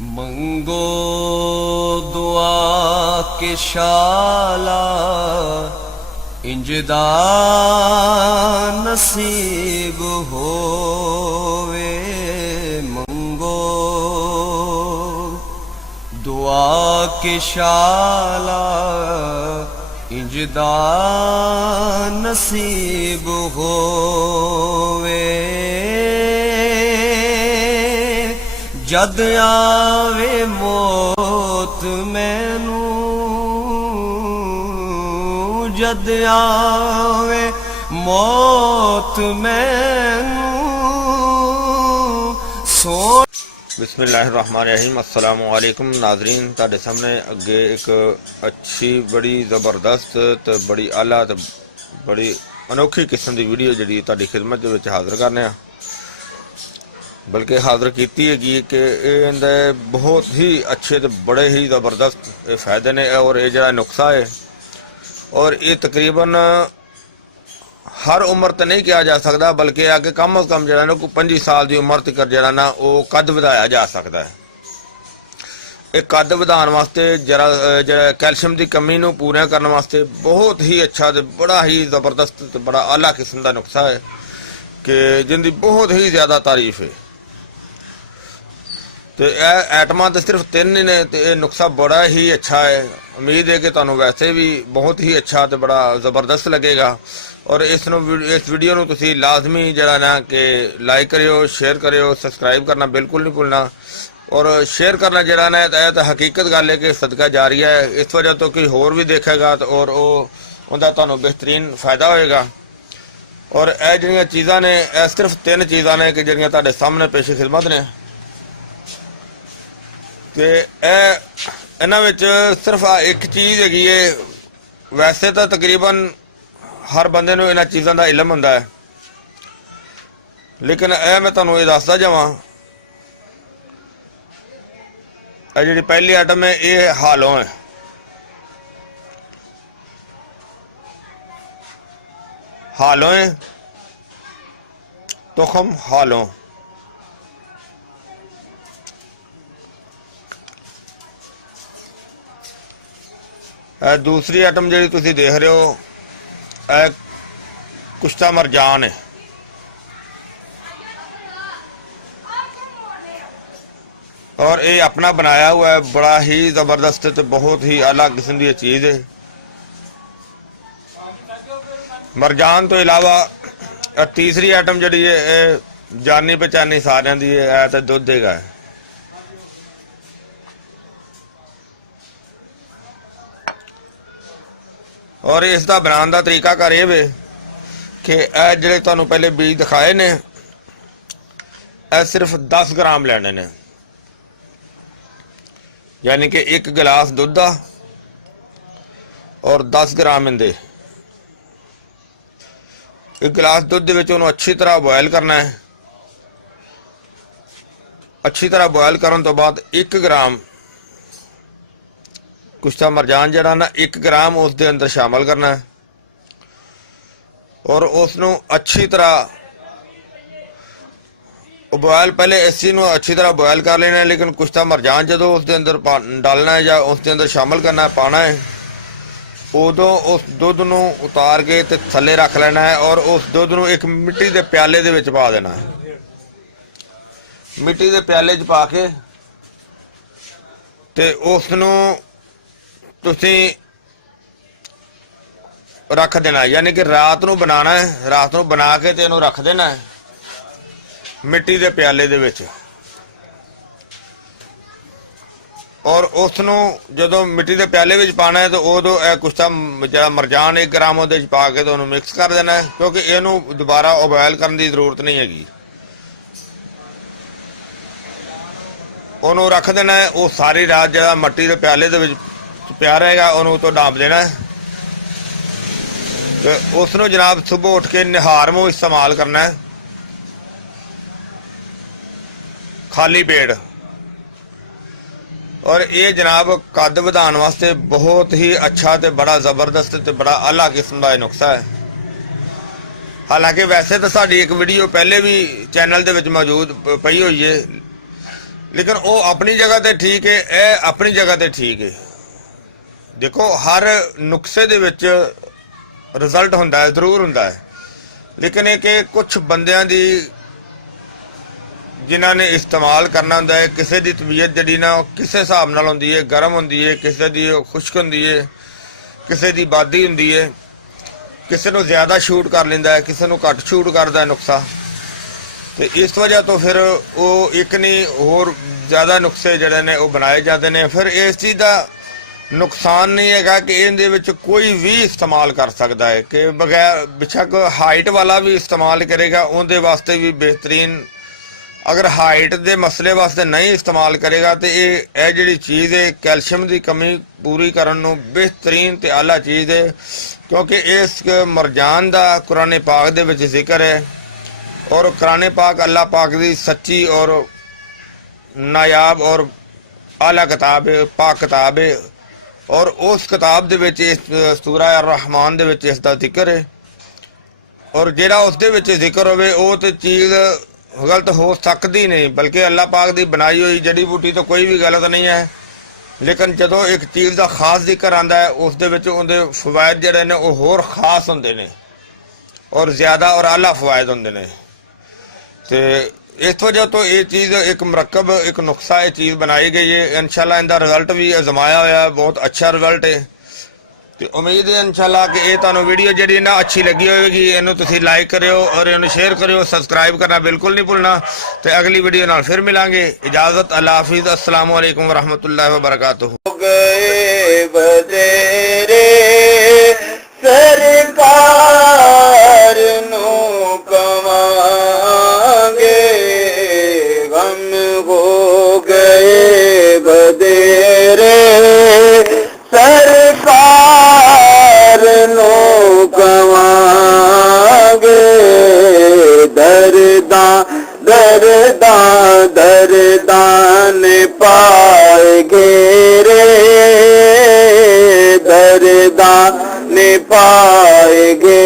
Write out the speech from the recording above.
मंगो दुआ के शाला इंजदा नसीब होवे। मंगो दुआ के शाला इंजदा नसीब होवे। जद आवे मौत मैनू, जद आवे मौत मैनू सो। बिस्मिल्लाहिर्रहमानिर्रहीम। अस्सलामु अलैकुम नाज़रीन, तुहाडे सामने अगे एक अच्छी बड़ी ज़बरदस्त तो बड़ी आला तो बड़ी अनोखी किस्म की वीडियो जी तुहाडी खिदमत दे विच हाज़र करने आ। बल्कि हाज़र की कि इहदे बहुत ही अच्छे तो बड़े ही ज़बरदस्त फ़ायदे ने और ये जरा नुस्खा है और ये तकरीबन हर उम्र तो नहीं किया जा सकता, बल्कि आगे कम अज़ कम जरा ना कोई 25 साल की उम्र तक जरा ना वो कद वधाया जा सकता है। एक कद वधाने वास्ते जरा जरा कैल्शियम की कमी नूं पूरा करने वास्ते बहुत ही अच्छा तो बड़ा ही ज़बरदस्त तो बड़ा आला किस्म का नुस्खा है कि जिनकी बहुत ही ज़्यादा तारीफ है। तो आइटमां तो सिर्फ 3 ही ने, तो यह नुस्खा बड़ा ही अच्छा है। उम्मीद है कि तुहानूं वैसे भी बहुत ही अच्छा तो बड़ा ज़बरदस्त लगेगा। और इस वीडियो नूं तुसीं लाजमी जरा ना कि लाइक करियो, शेयर करियो, सबसक्राइब करना बिल्कुल नहीं भूलना। और शेयर करना जरा ना तो हकीकत गल है कि सदका जारी है, इस वजह तो कोई होर भी देखेगा तो और उनका तुहानूं बेहतरीन फ़ायदा होएगा। और यह जिहड़ियां चीज़ां ने सिर्फ 3 चीज़ां ने कि जिहड़ियां तुहाडे सामने पेश खिदमत ने कि इन्हां विच सिर्फ एक चीज़ हैगी है। वैसे तो तकरीबन हर बंदे नूं इन्हां चीज़ां दा इलम हुंदा है, लेकिन मैं तुहानूं ये दसदा जावां। जिहड़ी पहली आइटम है ये हालों है। हालों है तुखम हालों। दूसरी आइटम जी तुम देख रहे हो कुश्ता मरजान है। और ये अपना बनाया हुआ है, बड़ा ही ज़बरदस्त तो बहुत ही अलग किस्म की चीज़ है। मरजान तो इलावा तीसरी आइटम जी है जानी पहचानी सारिया की है तो दुध देगा है। और इसका बनाने का तरीका कार ये वे कि जो तुहानूं पहले बीज दिखाए ने सिर्फ 10 ग्राम लेने ने, यानी कि 1 गिलास दुध का और 10 ग्राम इंदे। 1 गिलास दुध उन्होंने अच्छी तरह बॉयल करना है। अच्छी तरह बॉयल करने तो बाद 1 ग्राम कुश्ता मरजान जरा ना 1 ग्राम उस दे अंदर शामिल करना है और उसनों अच्छी तरह बॉयल पहले इस चीज़ को अच्छी तरह बॉयल कर लेना है। लेकिन कुश्ता मरजान जो उसके अंदर डालना है या उसके अंदर शामिल करना है पाना है, उदों उस दुध को उतार के ते थले रख लेना है और उस दुध को एक मिट्टी के प्याले दे विच पा देना है। मिट्टी के प्याले च पा के ते उसनों तुसीं रख देना है, यानी कि रात को बनाना है। रात को बना के ते इहनूं रख देना है मिट्टी के प्याले दे विच। और उसनों जदों मिट्टी के प्याले विच पाना है तो उदों कुश्ता जरा मरजान 1 ग्राम उहदे च पा के तो उहनूं मिक्स कर देना है, क्योंकि इहनूं दोबारा उबाइल करने की जरूरत नहीं हैगी। उहनूं रख देना है। वो सारी रात जरा मिट्टी के प्याले दे विच पिया रहेगा, उन्होंने तो डांप देना है। तो उसनों जनाब सुबह उठ के निहार मुँह इस्तेमाल करना है, खाली पेट। और ये जनाब कद वधाने वास्ते बहुत ही अच्छा तो बड़ा ज़बरदस्त तो बड़ा आला किस्म का नुस्खा है। हालांकि वैसे तो साड़ी एक वीडियो पहले भी चैनल दे विच मौजूद पई हुई है, ਲੇਕਿਨ ਉਹ ਆਪਣੀ ਜਗ੍ਹਾ ਤੇ ਠੀਕ ਹੈ, ਇਹ ਆਪਣੀ ਜਗ੍ਹਾ ਤੇ ਠੀਕ ਹੈ। ਦੇਖੋ ਹਰ ਨੁਕਸੇ ਦੇ ਵਿੱਚ ਰਿਜ਼ਲਟ ਹੁੰਦਾ ਹੈ, ਜ਼ਰੂਰ ਹੁੰਦਾ ਹੈ, ਲੇਕਿਨ ਇਹ ਕਿ ਕੁਝ ਬੰਦਿਆਂ ਦੀ ਜਿਨ੍ਹਾਂ ਨੇ ਇਸਤੇਮਾਲ ਕਰਨਾ ਹੁੰਦਾ ਹੈ, ਕਿਸੇ ਦੀ ਤਬੀਅਤ ਜਿਹੜੀ ਨਾ ਕਿਸੇ ਹਿਸਾਬ ਨਾਲ ਹੁੰਦੀ ਹੈ, ਗਰਮ ਹੁੰਦੀ ਹੈ, ਕਿਸੇ ਦੀ ਖੁਸ਼ਕ ਹੁੰਦੀ ਹੈ, ਕਿਸੇ ਦੀ ਬਾਦੀ ਹੁੰਦੀ ਹੈ, ਕਿਸੇ ਨੂੰ ਜ਼ਿਆਦਾ ਸ਼ੂਟ ਕਰ ਲੈਂਦਾ ਹੈ, ਕਿਸੇ ਨੂੰ ਘੱਟ ਸ਼ੂਟ ਕਰਦਾ ਹੈ ਨੁਕਸਾ। ਤੇ ਇਸ ਵਜ੍ਹਾ ਤੋਂ ਫਿਰ ਉਹ ਇੱਕ ਨਹੀਂ ਹੋਰ ਜ਼ਿਆਦਾ ਨੁਕਸੇ ਜਿਹੜੇ ਨੇ ਉਹ ਬਣਾਏ ਜਾਂਦੇ ਨੇ। ਫਿਰ ਇਸ ਚੀਜ਼ ਦਾ ਨੁਕਸਾਨ ਨਹੀਂ ਹੈਗਾ ਕਿ ਇਹਦੇ ਵਿੱਚ ਕੋਈ ਵੀ ਇਸਤੇਮਾਲ ਕਰ ਸਕਦਾ ਹੈ, ਕਿ ਬਗੈਰ ਬੇਸ਼ੱਕ ਹਾਈਟ ਵਾਲਾ ਵੀ ਇਸਤੇਮਾਲ ਕਰੇਗਾ ਉਹਦੇ ਵਾਸਤੇ ਵੀ ਬਿਹਤਰੀਨ। ਅਗਰ ਹਾਈਟ ਦੇ ਮਸਲੇ ਵਾਸਤੇ ਨਹੀਂ ਇਸਤੇਮਾਲ ਕਰੇਗਾ ਤੇ ਇਹ ਜਿਹੜੀ ਚੀਜ਼ ਹੈ ਕੈਲਸ਼ੀਅਮ ਦੀ ਕਮੀ ਪੂਰੀ ਕਰਨ ਨੂੰ ਬਿਹਤਰੀਨ ਤੇ ਆਲਾ ਚੀਜ਼ ਹੈ, ਕਿਉਂਕਿ ਇਸ ਮਰਜਾਨ ਦਾ ਕੁਰਾਨ ਪਾਕ ਦੇ ਵਿੱਚ ਜ਼ਿਕਰ ਹੈ। ਔਰ ਕੁਰਾਨ ਪਾਕ ਅੱਲਾਹ ਪਾਕ ਦੀ ਸੱਚੀ ਔਰ ਨਾयाब और आला किताब है, पाक किताब है। और उस किताब दे विच इस सूरा अर-रहमान दे विच इस दा जिक्र है। और जिहड़ा उस दे विच जिक्र होवे वो तो चीज़ गलत हो सकती नहीं, बल्कि अल्लाह पाक दी बनाई हुई जड़ी बूटी तो कोई भी गलत नहीं है। लेकिन जदों एक चीज़ का खास जिक्र आंदा है उस दे विच उहदे फवायद जिहड़े ने वो होर खास हुंदे ने और ज़्यादा और आला फवायद हुंदे ने। ते इस वजह तो ये चीज़ एक मरकब एक नुस्खा ये चीज़ बनाई गई है। इंशाल्लाह इनका रिजल्ट भी आजमाया हुआ है, बहुत अच्छा रिजल्ट है। तो उम्मीद है इंशाल्लाह कि ये तुहानू वीडियो जी ना अच्छी लगी होगी, इन्हू तुसीं लाइक करियो और इन्हू शेयर करियो, सबसक्राइब करना बिल्कुल नहीं भूलना। तो अगली वीडियो नाल फिर मिलांगे। इजाजत, अल्लाह हाफिज़, अस्सलाम वालेकुम वरहमतुल्लाहि वबरकातुहू। गए बदेरे सरकार नू कमांगे, गम हो गए बदेरे सरकार नू कमांगे। दरदान पाएगे रे, दरदान पाएगे